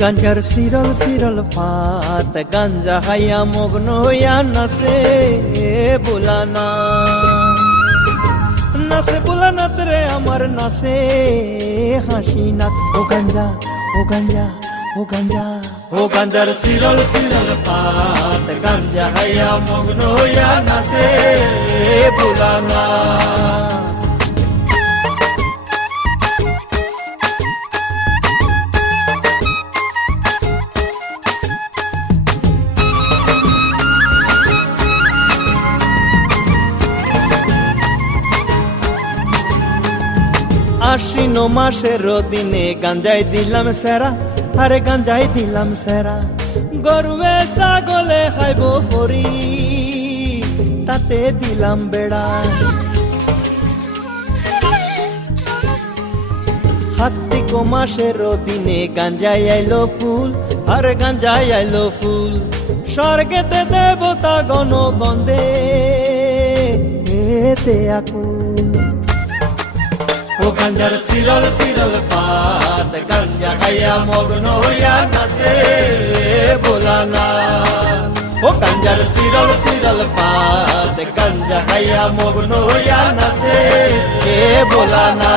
গাঞ্জার সিরল সিরল ফাত গাঞ্জা হাইয়া মগ্ন হইয়া নাচে বুলানা নাচে বুলানাত রে আমার নাচে হাসি নাক ও গাঞ্জা ও গাঞ্জা ও গাঞ্জা ও গাঞ্জার সিরল সিরল ফাত গাঞ্জা হাইয়া মগ্ন হইয়া নাচে বুলানা আশ্বিন মাসের দিনে গাঞ্জাই দিলাম সেরা আরে গাঞ্জাই দিলাম সেরা গরুয়ে ছাগলে খাইব হরি তাতে দিলাম বেড়া কার্তিক মাসের দিনে গাঞ্জাই আইলো ফুল আরে গাঞ্জাই আইলো ফুল স্বর্গেতে দেবতা গণ বন্দে এতে আকুল ও গাঞ্জার সিরল সিরল পাত গাঞ্জা খাইয়া মগ্ন হইয়া নাচে বুলানা ও গাঞ্জার সিরল সিরল পাত গাঞ্জা খাইয়া মগ্ন হইয়া নাচে বুলানা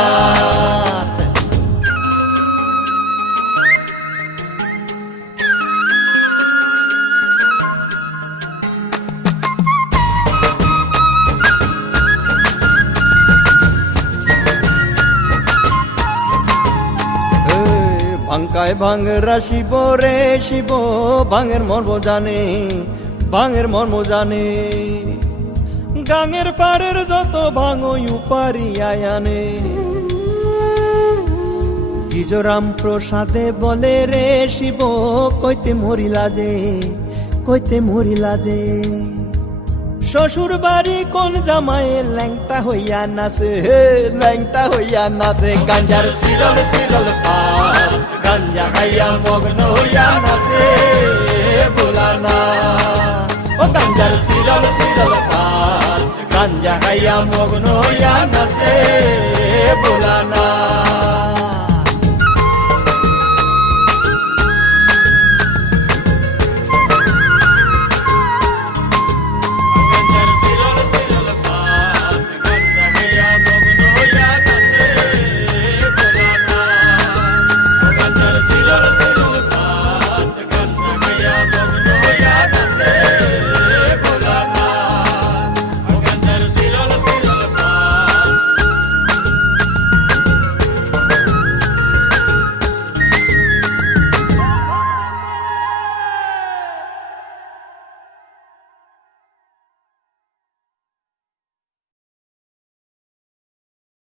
ভাঙ্কায় ভাঙরা শিব রে শিব ভাঙের মর্ম জানে ভাঙের মর্ম জানে গাঙের পাড়ের যত ভাঙই উপারি আয়ানে গিজরাম প্রসাদে বলে রে শিব কইতে মরিলা যে কইতে মরিলা যে শ্বশুর বাড়ি কোন জামাইয়ের ল্যাংটা হইয়া নাচে ল্যাংটা হইয়া নাচে গাঞ্জার সিরল সিরল পাত গাঞ্জা খাইয়া মগ্ন হইয়া নাচে বুলানা ও গাঞ্জার সিরল সিরল পাত গাঞ্জা খাইয়া মগ্ন হইয়া নাচে বুলানা